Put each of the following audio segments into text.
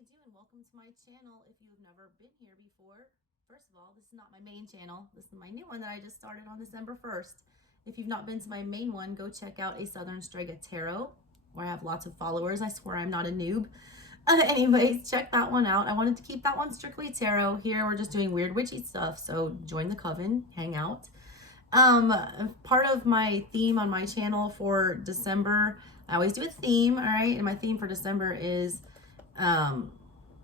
you doing? Welcome to my channel. If you've never been here before, first of all, this is not my main channel. This is my new one that I just started on December 1st. If you've not been to my main one, go check out A Southern Strega Tarot, where I have lots of followers. I swear I'm not a noob. Anyways, check that one out. I wanted to keep that one strictly tarot. Here we're just doing weird witchy stuff, so join the coven, hang out. Part of my theme on my channel for December, I always do a theme, all right? And my theme for December is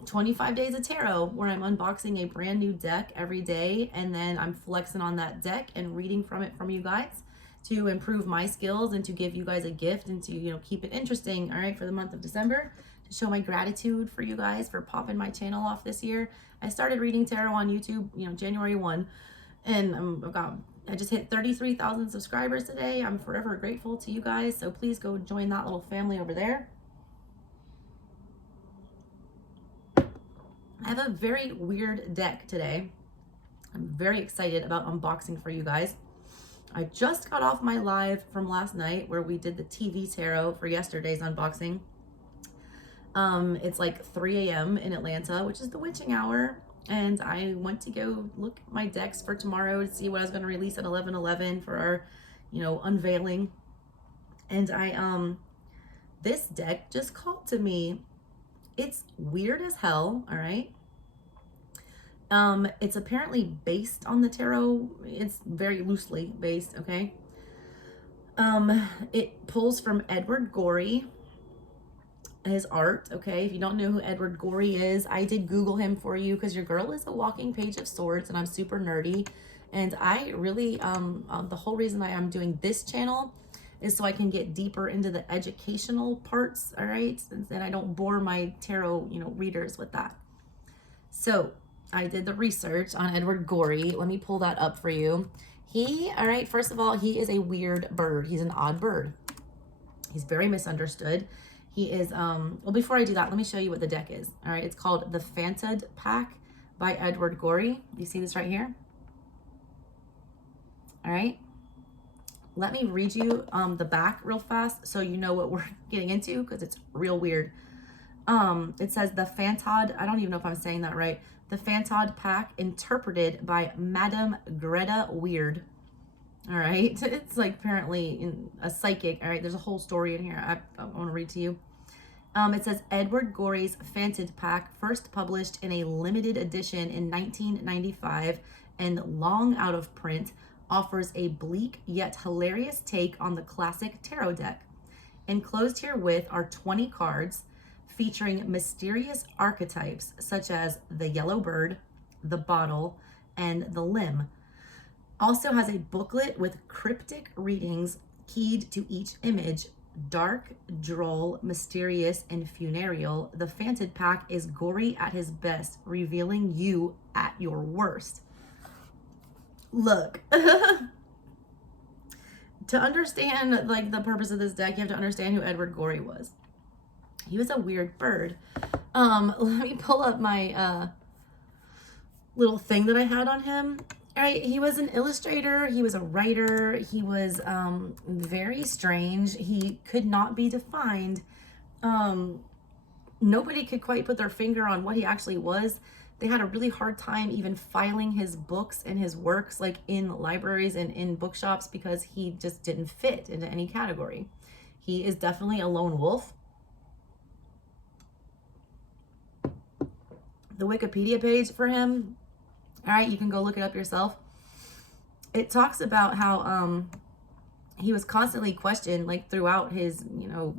25 days of tarot, where I'm unboxing a brand new deck every day, and then I'm flexing on that deck and reading from it from you guys to improve my skills and to give you guys a gift and to, you know, keep it interesting, all right, for the month of December, to show my gratitude for you guys for popping my channel off this year. I started reading tarot on YouTube, you know, January 1, and I just hit 33,000 subscribers today. I'm forever grateful to you guys, so please go join that little family over there. I have a very weird deck today. I'm very excited about unboxing for you guys. I just got off my live from last night where we did the TV tarot for yesterday's unboxing. It's like 3 a.m. in Atlanta, which is the witching hour. And I went to go look at my decks for tomorrow to see what I was going to release at 11:11 for our, you know, unveiling. And this deck just called to me. It's weird as hell, all right? It's apparently based on the tarot. It's very loosely based, okay? It pulls from Edward Gorey, his art, okay? If you don't know who Edward Gorey is, I did Google him for you because your girl is a walking page of swords and I'm super nerdy. And I really, the whole reason I am doing this channel is so I can get deeper into the educational parts, all right? And I don't bore my tarot, you know, readers with that. So I did the research on Edward Gorey. Let me pull that up for you. All right, first of all, he is a weird bird. He's an odd bird. He's very misunderstood. He is, well, before I do that, let me show you what the deck is. All right, it's called the Fantod Pack by Edward Gorey. You see this right here? All right. Let me read you the back real fast so you know what we're getting into, because it's real weird. It says the Fantod, I don't even know if I'm saying that right. The Fantod Pack, interpreted by Madame Greta Weird. All right. It's like apparently a psychic. All right. There's a whole story in here. I want to read to you. It says Edward Gorey's Fantod Pack, first published in a limited edition in 1995 and long out of print, offers a bleak yet hilarious take on the classic tarot deck. Enclosed herewith are 20 cards featuring mysterious archetypes such as the yellow bird, the bottle, and the limb. Also has a booklet with cryptic readings keyed to each image. Dark, droll, mysterious, and funereal, the Fantod Pack is gory at his best, revealing you at your worst. Look, to understand like the purpose of this deck, you have to understand who Edward Gorey was. He was a weird bird. Let me pull up my little thing that I had on him. All right, he was an illustrator, he was a writer, he was very strange. He could not be defined. Nobody could quite put their finger on what he actually was. They had a really hard time even filing his books and his works like in libraries and in bookshops because he just didn't fit into any category. He is definitely a lone wolf. The Wikipedia page for him, all right, you can go look it up yourself. It talks about how he was constantly questioned like throughout his, you know,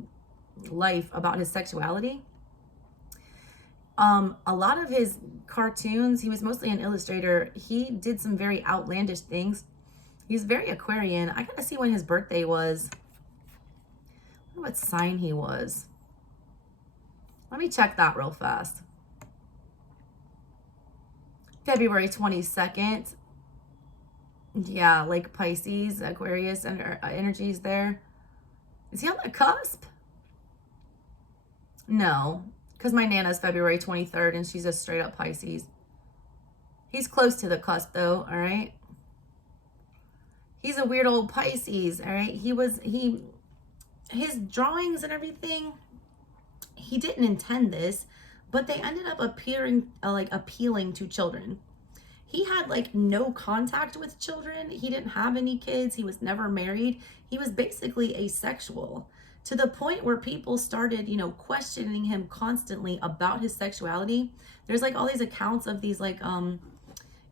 life about his sexuality. A lot of his cartoons, he was mostly an illustrator. He did some very outlandish things. He's very Aquarian. I gotta see when his birthday was. I wonder what sign he was. Let me check that real fast. February 22nd. Yeah, like Pisces, Aquarius, and energies there. Is he on the cusp? No, because my Nana's February 23rd and she's a straight up Pisces. He's close to the cusp though, all right? He's a weird old Pisces, all right? His drawings and everything, he didn't intend this, but they ended up appealing to children. He had like no contact with children. He didn't have any kids. He was never married. He was basically asexual, to the point where people started, questioning him constantly about his sexuality. There's like all these accounts of these like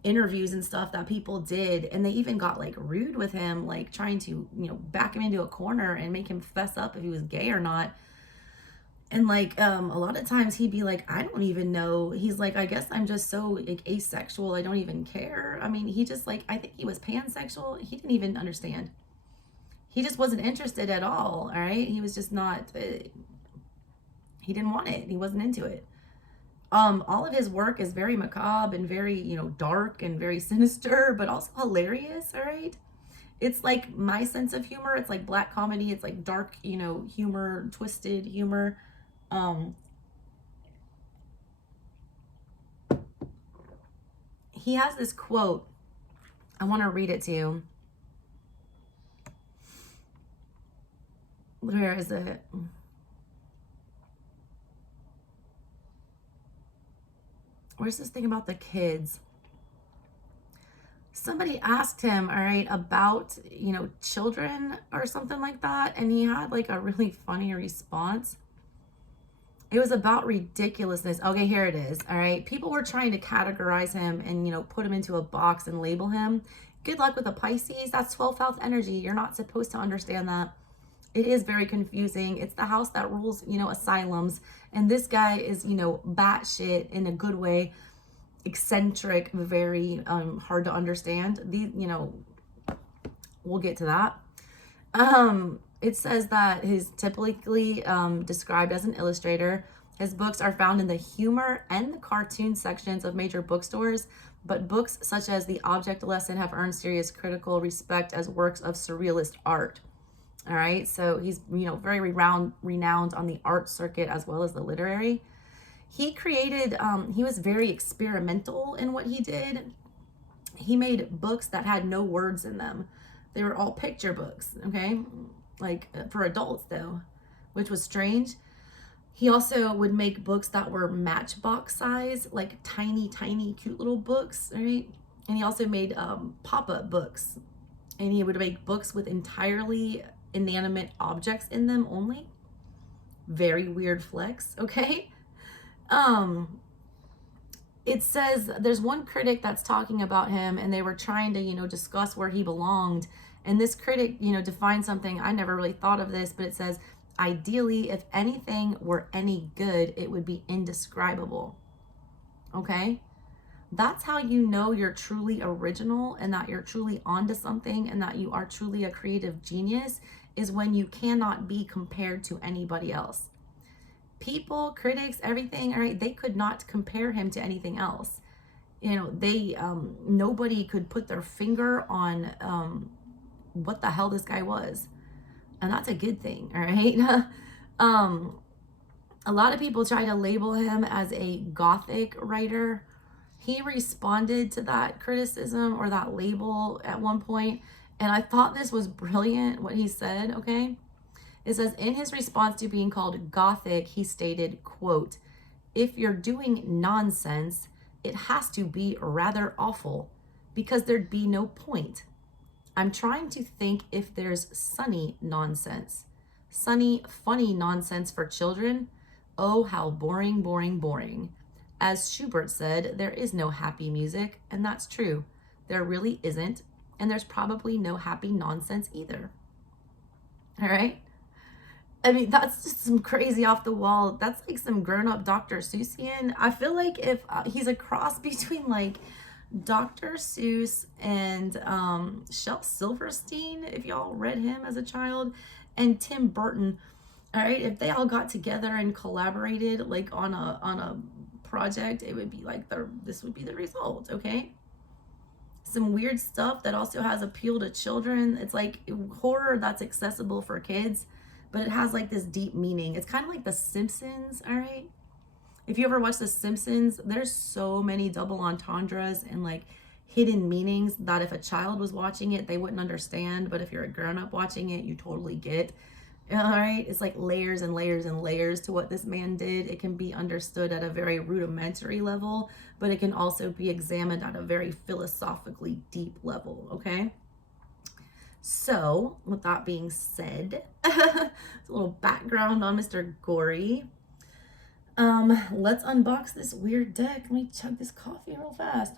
interviews and stuff that people did, and they even got like rude with him, like trying to, back him into a corner and make him fess up if he was gay or not. And like a lot of times he'd be like, I don't even know. He's like, I guess I'm just so like asexual, I don't even care. I mean, he just like, I think he was pansexual. He didn't even understand. He just wasn't interested at all. All right, he was just not. He didn't want it. He wasn't into it. All of his work is very macabre and very, dark and very sinister, but also hilarious. All right. It's like my sense of humor. It's like black comedy. It's like dark, humor, twisted humor. He has this quote. I want to read it to you. Where is it? Where's this thing about the kids? Somebody asked him, all right, about, children or something like that. And he had like a really funny response. It was about ridiculousness. Okay, here it is. All right. People were trying to categorize him and, put him into a box and label him. Good luck with a Pisces. That's 12th house energy. You're not supposed to understand that. It is very confusing. It's the house that rules, asylums. And this guy is, batshit in a good way, eccentric, very hard to understand. We'll get to that. It says that he's typically described as an illustrator. His books are found in the humor and the cartoon sections of major bookstores, but books such as The Object Lesson have earned serious critical respect as works of surrealist art. All right, so he's, very renowned on the art circuit as well as the literary. He created, he was very experimental in what he did. He made books that had no words in them. They were all picture books, okay? Like for adults though, which was strange. He also would make books that were matchbox size, like tiny, tiny, cute little books, right? And he also made pop-up books. And he would make books with entirely inanimate objects in them only. Very weird flex, okay? It says there's one critic that's talking about him, and they were trying to, discuss where he belonged. And this critic, defined something. I never really thought of this, but it says, ideally, if anything were any good, it would be indescribable. Okay? That's how you know you're truly original and that you're truly onto something and that you are truly a creative genius, is when you cannot be compared to anybody else. People, critics, everything, all right, they could not compare him to anything else. Nobody could put their finger on what the hell this guy was. And that's a good thing, all right? A lot of people try to label him as a Gothic writer. He responded to that criticism or that label at one point, and I thought this was brilliant what he said, okay? It says, in his response to being called Gothic, he stated, quote, if you're doing nonsense, it has to be rather awful because there'd be no point. I'm trying to think if there's sunny nonsense. Sunny, funny nonsense for children. Oh, how boring, boring, boring. As Schubert said, there is no happy music, and that's true. There really isn't, and there's probably no happy nonsense either. All right? I mean, that's just some crazy off the wall. That's like some grown-up Dr. Seussian. I feel like if he's a cross between like Dr. Seuss and Shel Silverstein, if y'all read him as a child, and Tim Burton. All right, if they all got together and collaborated like on a project, it would be like this would be the result, okay? Some weird stuff that also has appeal to children. It's like horror that's accessible for kids, but it has like this deep meaning. It's kind of like The Simpsons, all right? If you ever watch The Simpsons, there's so many double entendres and like hidden meanings that if a child was watching it, they wouldn't understand. But if you're a grown-up watching it, you totally get. All right, it's like layers and layers and layers to what this man did. It can be understood at a very rudimentary level, but it can also be examined at a very philosophically deep level, okay? So, with that being said, a little background on Mr. Gorey. Let's unbox this weird deck. Let me chug this coffee real fast.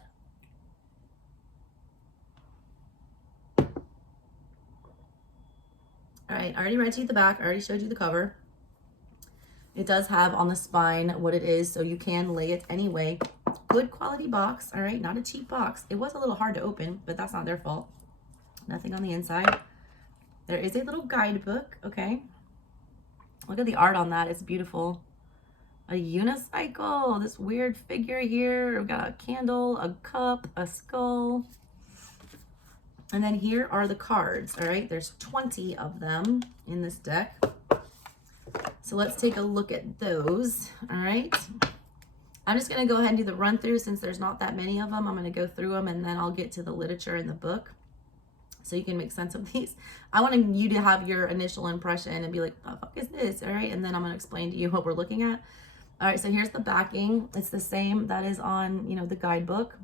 All right, I already read to you the back. I already showed you the cover. It does have on the spine what it is, so you can lay it anyway. Good quality box, all right? Not a cheap box. It was a little hard to open, but that's not their fault. Nothing on the inside. There is a little guidebook, okay? Look at the art on that. It's beautiful. A unicycle, this weird figure here. We've got a candle, a cup, a skull. And then here are the cards, all right? There's 20 of them in this deck. So let's take a look at those, all right? I'm just gonna go ahead and do the run through since there's not that many of them. I'm gonna go through them and then I'll get to the literature in the book so you can make sense of these. I want you to have your initial impression and be like, the fuck is this, all right? And then I'm gonna explain to you what we're looking at. All right, so here's the backing. It's the same that is on, you know, the guidebook.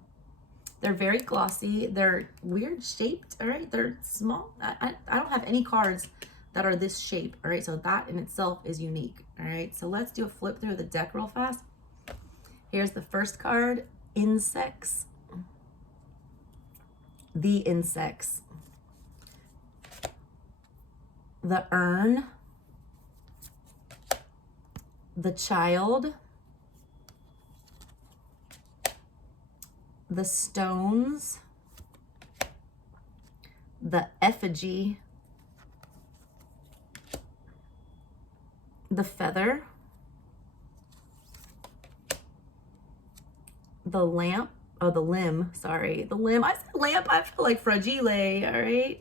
They're very glossy. They're weird shaped, all right? They're small. I don't have any cards that are this shape, all right? So that in itself is unique, all right? So let's do a flip through the deck real fast. Here's the first card, Insects. The Insects. The Urn. The Child. The Stones. The Effigy. The Feather. The Lamp. Oh, the Limb. Sorry. The Limb. I said lamp. I feel like fragile. All right.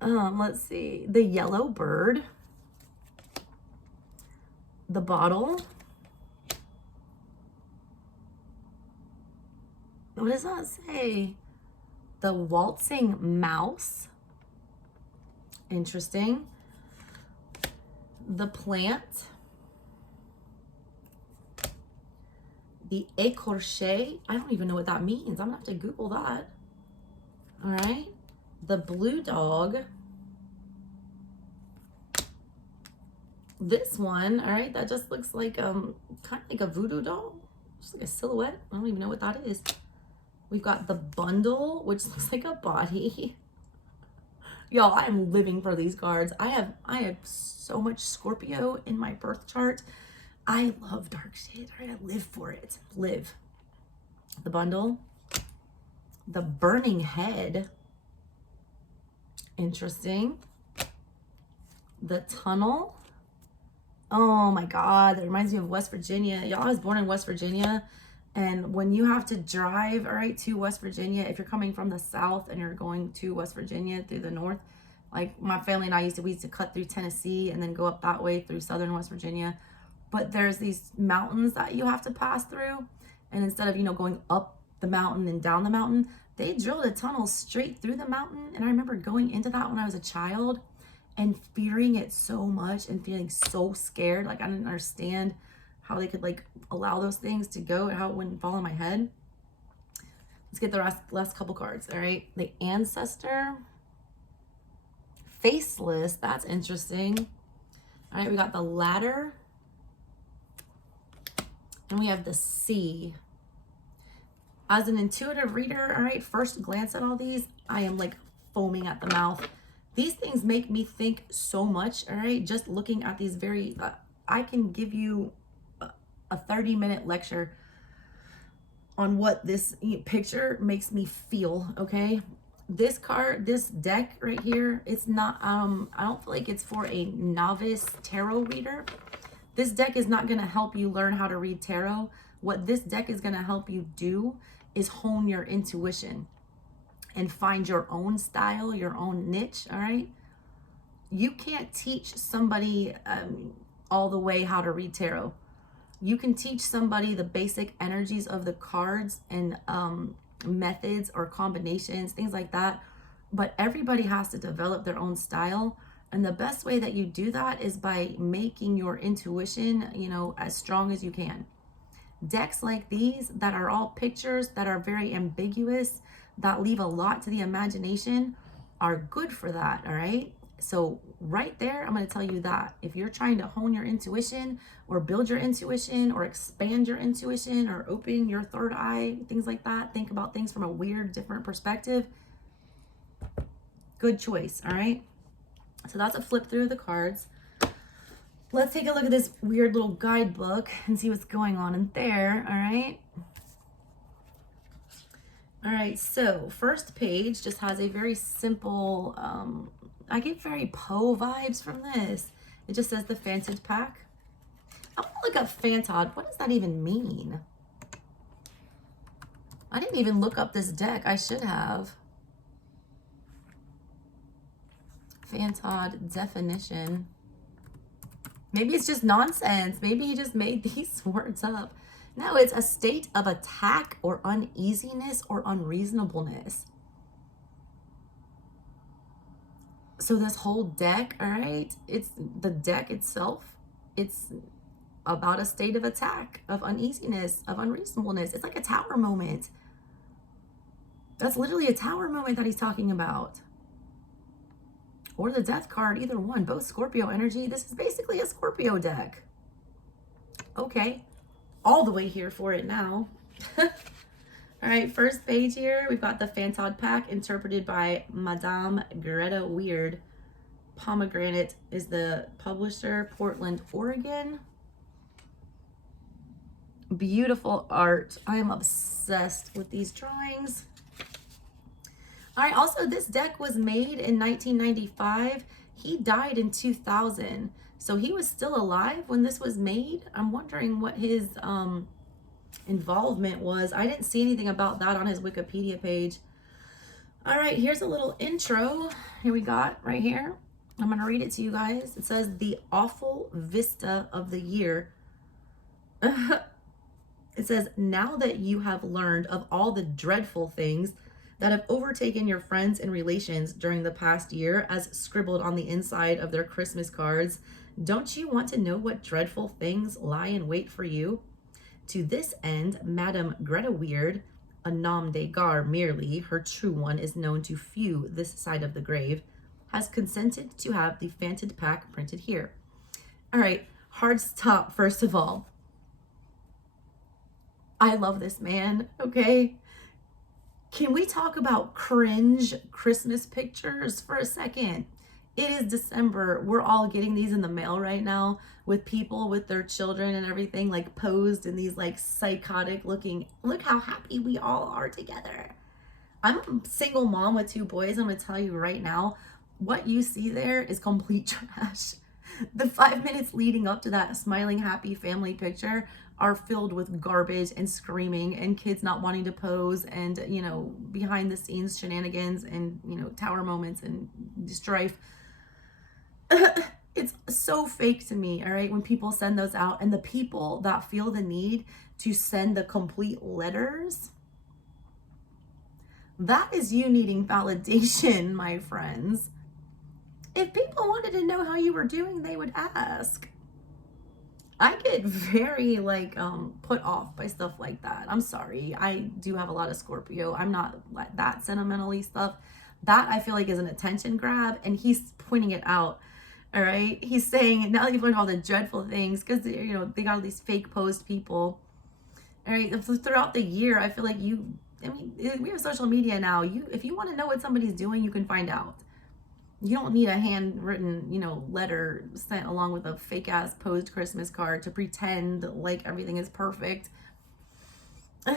Let's see. The Yellow Bird. The Bottle. What does that say? The Waltzing Mouse. Interesting. The Plant. The Écorché. I don't even know what that means. I'm gonna have to Google that. All right. The Blue Dog. This one, all right, that just looks like kind of like a voodoo doll. Just like a silhouette. I don't even know what that is. We've got the Bundle, which looks like a body. Y'all, I am living for these cards. I have so much Scorpio in my birth chart. I love dark shade. All right, I live for it. Live. The Bundle. The Burning Head. Interesting. The Tunnel. Oh my God, that reminds me of West Virginia. Y'all, I was born in West Virginia. And when you have to drive, all right, to West Virginia, if you're coming from the south and you're going to West Virginia through the north, like my family and I we used to cut through Tennessee and then go up that way through southern West Virginia. But there's these mountains that you have to pass through. And instead of, you know, going up the mountain and down the mountain, they drilled a tunnel straight through the mountain. And I remember going into that when I was a child and fearing it so much and feeling so scared. Like I didn't understand how they could like allow those things to go and how it wouldn't fall on my head. Let's get the last couple cards, all right? The Ancestor. Faceless, that's interesting. All right, we got the Ladder. And we have the Sea. As an intuitive reader, all right, first glance at all these, I am like foaming at the mouth. These things make me think so much, all right? Just looking at these very, I can give you a 30-minute lecture on what this picture makes me feel, okay? This card, this deck right here, it's not, I don't feel like it's for a novice tarot reader. This deck is not gonna help you learn how to read tarot. What this deck is gonna help you do is hone your intuition and find your own style, your own niche, all right? You can't teach somebody all the way how to read tarot. You can teach somebody the basic energies of the cards and methods or combinations, things like that. but everybody has to develop their own style. And the best way that you do that is by making your intuition, you know, as strong as you can. Decks like these that are all pictures, that are very ambiguous, that leave a lot to the imagination, are good for that, all right? So right there, I'm going to tell you that if you're trying to hone your intuition or build your intuition or expand your intuition or open your third eye, things like that, think about things from a weird, different perspective, good choice, all right? So that's a flip through of the cards. Let's take a look at this weird little guidebook and see what's going on in there, all right? All right, so first page just has a very simple, I get very Poe vibes from this. It just says the Fantod Pack. I want to look up Fantod. What does that even mean? I didn't even look up this deck. I should have. Fantod definition. Maybe it's just nonsense. Maybe he just made these words up. No, it's a state of attack or uneasiness or unreasonableness. So this whole deck, all right, it's the deck itself. It's about a state of attack, of uneasiness, of unreasonableness. It's like a tower moment. That's literally a tower moment that he's talking about. Or the death card, either one, both Scorpio energy. This is basically a Scorpio deck. Okay, all the way here for it now. All right, first page here, we've got the Fantod Pack interpreted by Madame Greta Weird. Pomegranate is the publisher, Portland, Oregon. Beautiful art. I am obsessed with these drawings. All right, also this deck was made in 1995. He died in 2000. So he was still alive when this was made. I'm wondering what his involvement was. I didn't see anything about that on his Wikipedia page. All right, here's a little intro. Here we got right here. I'm going to read it to you guys. It says, the awful vista of the year. It says, now that you have learned of all the dreadful things that have overtaken your friends and relations during the past year, as scribbled on the inside of their Christmas cards, don't you want to know what dreadful things lie in wait for you? To this end, Madame Greta Weird, a nom de guerre merely, her true one is known to few this side of the grave, has consented to have the Fantod Pack printed here. All right, hard stop, first of all. I love this man, okay? Can we talk about cringe Christmas pictures for a second? It is December. We're all getting these in the mail right now with people with their children and everything, like posed in these like psychotic looking, look how happy we all are together. I'm a single mom with 2 boys. I'm going to tell you right now, what you see there is complete trash. The 5 minutes leading up to that smiling, happy family picture are filled with garbage and screaming and kids not wanting to pose and, you know, behind the scenes shenanigans and, you know, tower moments and strife. It's so fake to me, all right, when people send those out, and the people that feel the need to send the complete letters, that is you needing validation, my friends. If people wanted to know how you were doing, they would ask. I get very like put off by stuff like that. I'm sorry. I do have a lot of Scorpio. I'm not like that sentimentally stuff. That I feel like is an attention grab, and he's pointing it out. All right. He's saying, now that you've learned all the dreadful things, because, you know, they got all these fake post people. All right. Throughout the year, I feel like we have social media now. If you want to know what somebody's doing, you can find out. You don't need a handwritten, you know, letter sent along with a fake ass posed Christmas card to pretend like everything is perfect.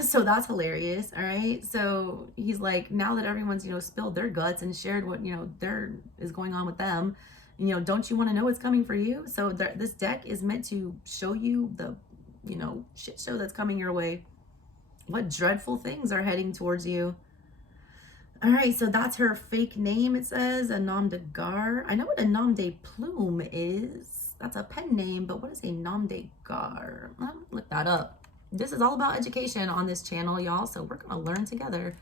So that's hilarious. All right. So he's like, now that everyone's, you know, spilled their guts and shared what, you know, there is going on with them, you know, don't you want to know what's coming for you? So this deck is meant to show you the, you know, shit show that's coming your way. What dreadful things are heading towards you. All right, so that's her fake name, it says, a nom de guerre. I know what a nom de plume is. That's a pen name, but what is a nom de guerre? Look that up. This is all about education on this channel, y'all, so we're going to learn together.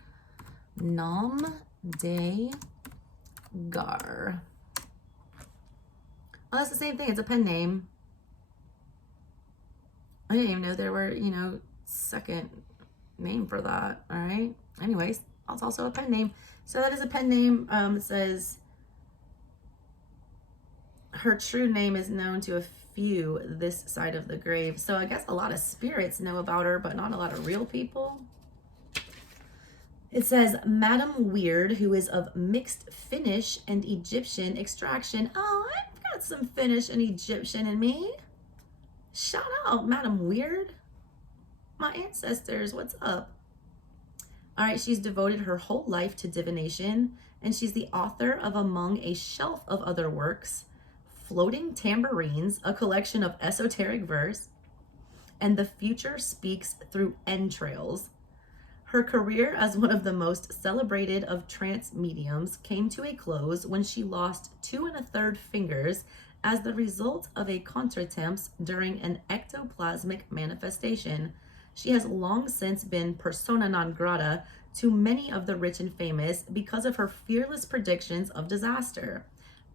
Nom de Gar. Oh, that's the same thing. It's a pen name. I didn't even know there were, you know, second name for that. All right. Anyways, that's also a pen name. So that is a pen name. It says her true name is known to a few this side of the grave. So I guess a lot of spirits know about her, but not a lot of real people. It says, Madam Weird, who is of mixed Finnish and Egyptian extraction. Oh, I've got some Finnish and Egyptian in me. Shout out, Madam Weird. My ancestors, what's up? All right, she's devoted her whole life to divination, and she's the author of, among a shelf of other works, Floating Tambourines, a collection of esoteric verse, and The Future Speaks Through Entrails. Her career as one of the most celebrated of trance mediums came to a close when she lost 2 1/3 fingers as the result of a contretemps during an ectoplasmic manifestation. She has long since been persona non grata to many of the rich and famous because of her fearless predictions of disaster.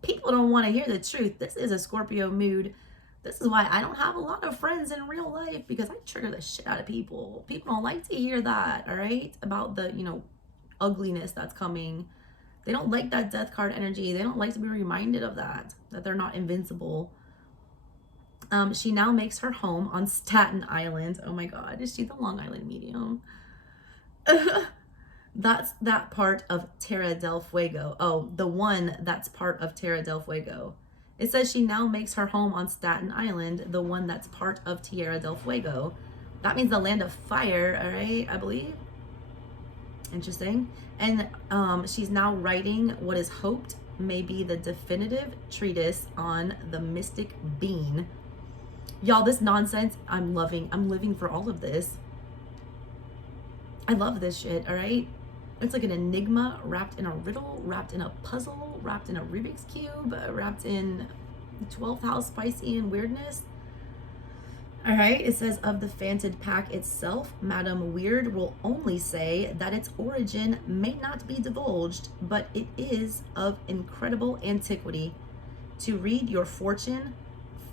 People don't want to hear the truth. This is a Scorpio mood. This is why I don't have a lot of friends in real life, because I trigger the shit out of people. People don't like to hear that, all right? About the, you know, ugliness that's coming. They don't like that death card energy. They don't like to be reminded of that they're not invincible. She now makes her home on Staten Island. Oh my God, is she the Long Island medium? That's that part of Terra del Fuego. Oh, the one that's part of Terra del Fuego. It says she now makes her home on Staten Island, the one that's part of Tierra del Fuego. That means the land of fire, all right, I believe. Interesting. And she's now writing what is hoped may be the definitive treatise on the mystic being. Y'all, this nonsense, I'm loving. I'm living for all of this. I love this shit, all right? It's like an enigma wrapped in a riddle, wrapped in a puzzle, wrapped in a Rubik's Cube, wrapped in 12th house spicy and weirdness. All right, it says of the Fantod Pack itself, Madam Weird will only say that its origin may not be divulged, but it is of incredible antiquity. To read your fortune,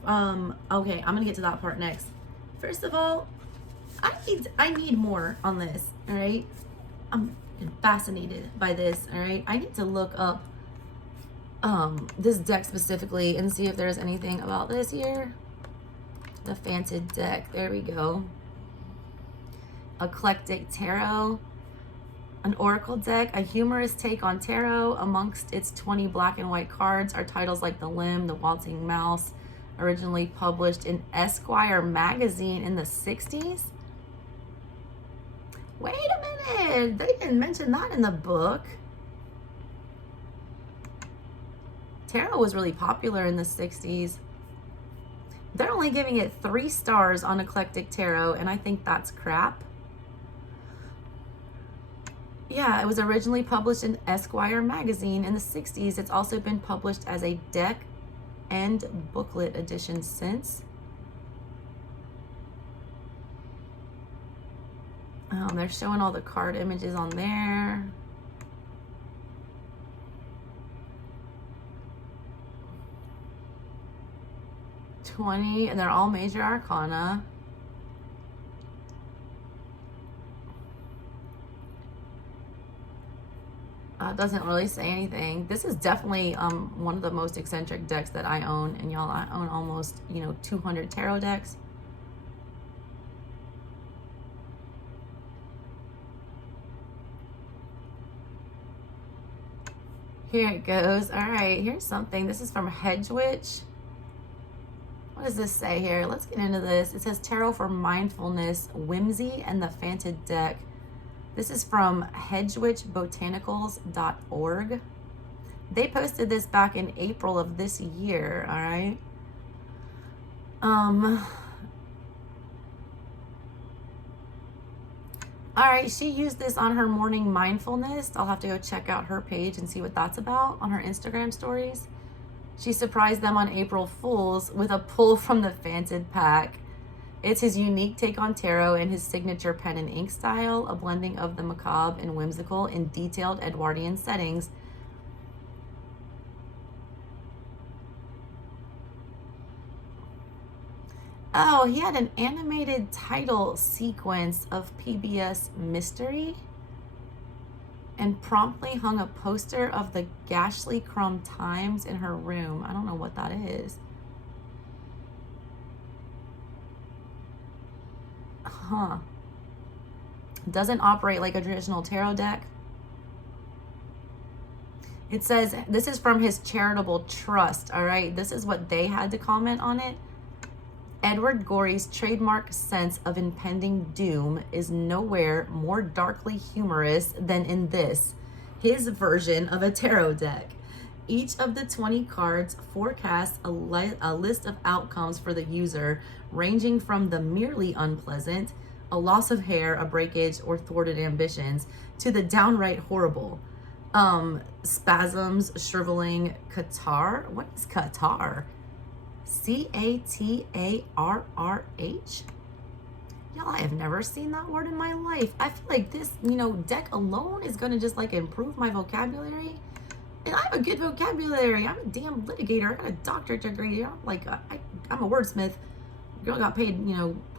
okay, I'm gonna get to that part next. First of all, I need more on this, all right? I'm fascinated by this, all right? I need to look up this deck specifically and see if there's anything about this here. The Fantod deck, there we go. Eclectic Tarot, an oracle deck, a humorous take on tarot. Amongst its 20 black and white cards are titles like The Limb, The Waltzing Mouse, originally published in Esquire magazine in the 60s. Wait a minute, they didn't mention that in the book. Tarot was really popular in the 60s. They're only giving it 3 stars on Eclectic Tarot, and I think that's crap. Yeah, it was originally published in Esquire magazine in the 60s. It's also been published as a deck and booklet edition since. They're showing all the card images on there. And they're all major arcana. It doesn't really say anything. This is definitely one of the most eccentric decks that I own, and y'all, I own almost 200 tarot decks. Here it goes. All right, here's something. This is from Hedgewitch. What does this say here? Let's get into this. It says Tarot for Mindfulness, Whimsy, and the Fantod deck. This is from hedgewitchbotanicals.org. They posted this back in April of this year, all right? All right, she used this on her morning mindfulness. I'll have to go check out her page and see what that's about on her Instagram stories. She surprised them on April Fools with a pull from the Fantod Pack. It's his unique take on tarot and his signature pen and ink style, a blending of the macabre and whimsical in detailed Edwardian settings. Oh, he had an animated title sequence of PBS Mystery and promptly hung a poster of the Gashly Crumb Times in her room. I don't know what that is. Huh. Doesn't operate like a traditional tarot deck. It says, this is from his charitable trust, all right? This is what they had to comment on it. Edward Gorey's trademark sense of impending doom is nowhere more darkly humorous than in this, his version of a tarot deck. Each of the 20 cards forecasts a list of outcomes for the user, ranging from the merely unpleasant, a loss of hair, a breakage, or thwarted ambitions, to the downright horrible. Spasms, shriveling, catarrh. What is catarrh? Catarrh? Y'all, I have never seen that word in my life. I feel like this, deck alone is going to just like improve my vocabulary. And I have a good vocabulary. I'm a damn litigator. I got a doctorate degree. I'm a wordsmith. Girl got paid,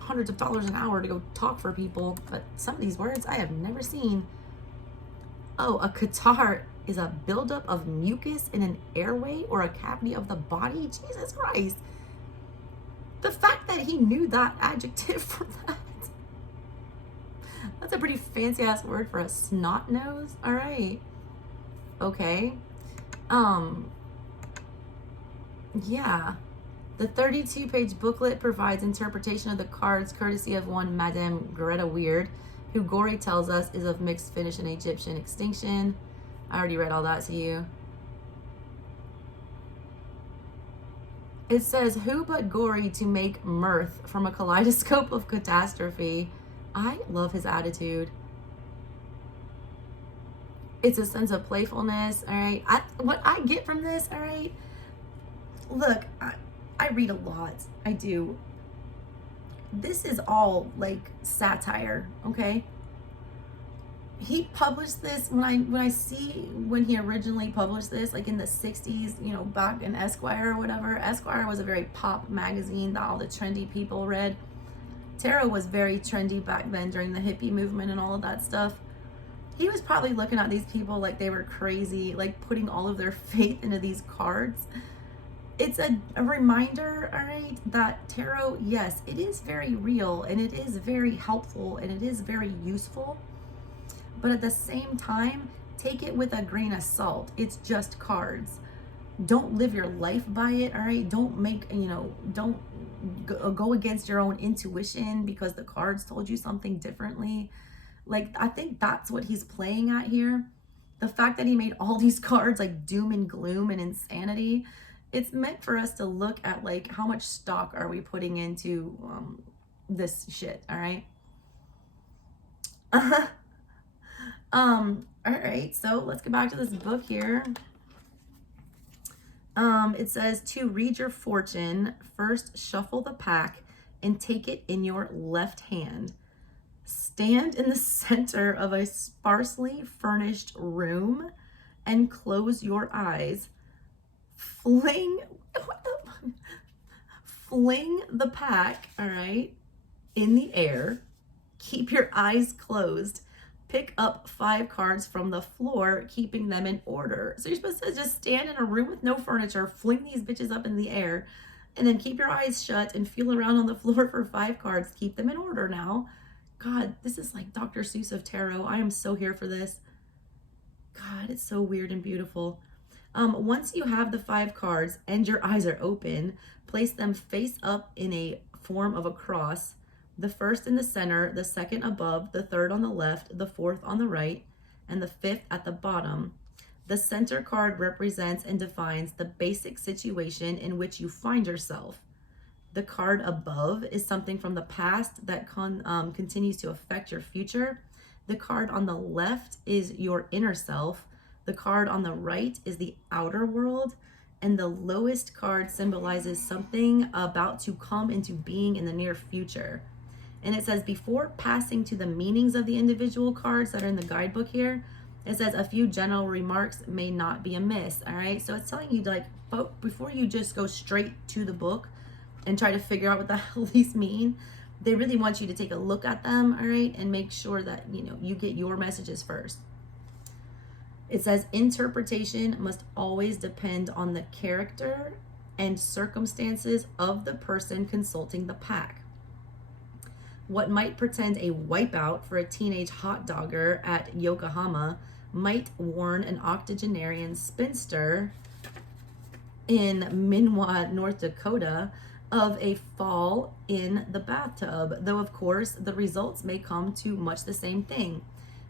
hundreds of dollars an hour to go talk for people. But some of these words I have never seen. Oh, a catarrh is a buildup of mucus in an airway or a cavity of the body. Jesus Christ. The fact that he knew that adjective for that. That's a pretty fancy ass word for a snot nose. All right. Okay. Yeah. The 32-page booklet provides interpretation of the cards courtesy of one Madame Greta Weird, who Gorey tells us is of mixed Finnish and Egyptian extinction. I already read all that to you. It says, who but Gorey to make mirth from a kaleidoscope of catastrophe? I love his attitude. It's a sense of playfulness, all right? What I get from this, all right? Look, I read a lot. I do. This is all like satire, okay? He published this when he originally published this, like in the 60s, back in Esquire or whatever. Esquire was a very pop magazine that all the trendy people read. Tarot was very trendy back then during the hippie movement and all of that stuff. He was probably looking at these people like they were crazy, like putting all of their faith into these cards. It's a reminder, all right, that tarot, yes, it is very real and it is very helpful and it is very useful. But at the same time, take it with a grain of salt. It's just cards. Don't live your life by it, all right? Don't don't go against your own intuition because the cards told you something differently. Like, I think that's what he's playing at here. The fact that he made all these cards like doom and gloom and insanity, it's meant for us to look at like how much stock are we putting into this shit, all right? All right, so let's get back to this book here. It says, to read your fortune, first shuffle the pack and take it in your left hand. Stand in the center of a sparsely furnished room and close your eyes. Fling the pack, all right, in the air. Keep your eyes closed. Pick up 5 cards from the floor, keeping them in order. So you're supposed to just stand in a room with no furniture, fling these bitches up in the air, and then keep your eyes shut and feel around on the floor for 5 cards. Keep them in order now. God, this is like Dr. Seuss of tarot. I am so here for this. God, it's so weird and beautiful. Once you have the 5 cards and your eyes are open, place them face up in a form of a cross. The first in the center, the second above, the third on the left, the fourth on the right, and the 5th at the bottom. The center card represents and defines the basic situation in which you find yourself. The card above is something from the past that continues to affect your future. The card on the left is your inner self. The card on the right is the outer world. And the lowest card symbolizes something about to come into being in the near future. And it says, before passing to the meanings of the individual cards that are in the guidebook here, it says a few general remarks may not be amiss, all right? So it's telling you, like, before you just go straight to the book, and try to figure out what the hell these mean. They really want you to take a look at them, all right, and make sure that, you know, you get your messages first. It says interpretation must always depend on the character and circumstances of the person consulting the pack. What might pretend a wipeout for a teenage hot dogger at Yokohama might warn an octogenarian spinster in Minwa, North Dakota, of a fall in the bathtub, though of course the results may come to much the same thing.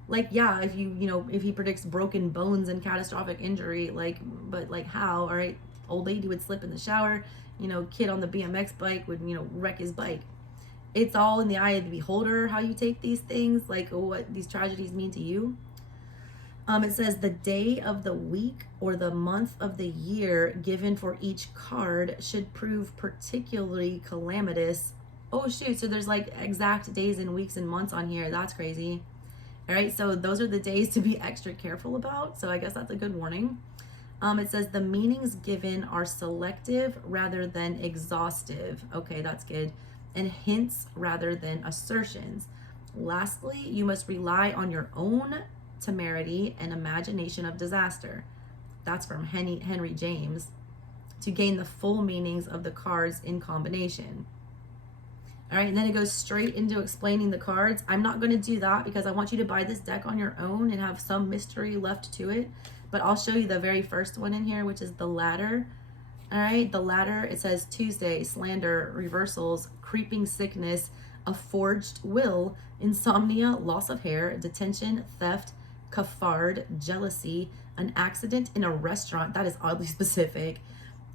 Like, yeah, if if he predicts broken bones and catastrophic injury, like, but like how, all right, old lady would slip in the shower, kid on the BMX bike would, wreck his bike. It's all in the eye of the beholder how you take these things, like what these tragedies mean to you. It says the day of the week or the month of the year given for each card should prove particularly calamitous. Oh shoot, so there's like exact days and weeks and months on here. That's crazy. All right, so those are the days to be extra careful about. So I guess that's a good warning. It says the meanings given are selective rather than exhaustive. Okay, that's good. And hints rather than assertions. Lastly, you must rely on your own temerity and imagination of disaster. That's from Henry James, to gain the full meanings of the cards in combination. All right, and then it goes straight into explaining the cards. I'm not going to do that because I want you to buy this deck on your own and have some mystery left to it. But I'll show you the very first one in here, which is the ladder. All right, the ladder, it says Tuesday, slander, reversals, creeping sickness, a forged will, insomnia, loss of hair, detention, theft, cafard, jealousy, an accident in a restaurant. That is oddly specific.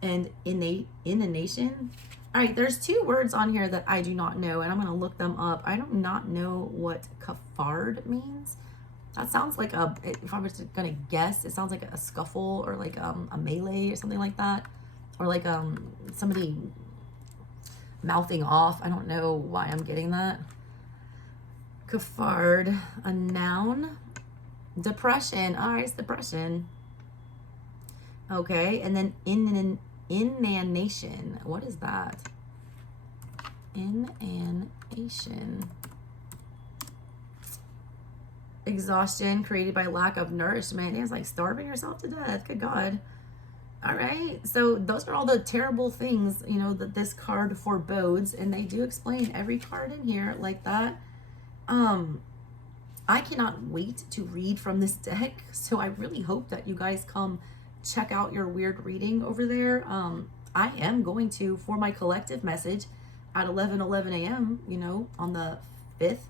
And inanition. All right, there's two words on here that I do not know, and I'm going to look them up. I do not know what cafard means. That sounds like if I was going to guess, it sounds like a scuffle or like a melee or something like that. Or like somebody mouthing off. I don't know why I'm getting that. Cafard, a noun. Depression. All right, it's depression. Okay, and then inanition. What is that? Inanition. Exhaustion created by lack of nourishment. It's like starving yourself to death. Good God. All right, so those are all the terrible things, that this card forebodes, and they do explain every card in here like that. I cannot wait to read from this deck, so I really hope that you guys come check out your weird reading over there. I am going to, for my collective message at 11:11 a.m., on the 5th,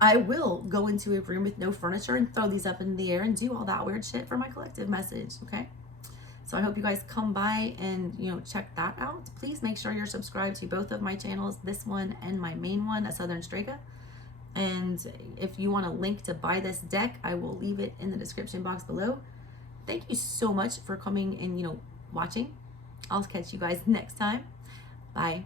I will go into a room with no furniture and throw these up in the air and do all that weird shit for my collective message, okay? So I hope you guys come by and, check that out. Please make sure you're subscribed to both of my channels, this one and my main one, ASOUTHERNSTREGA. And if you want a link to buy this deck, I will leave it in the description box below. Thank you so much for coming and, watching. I'll catch you guys next time. Bye.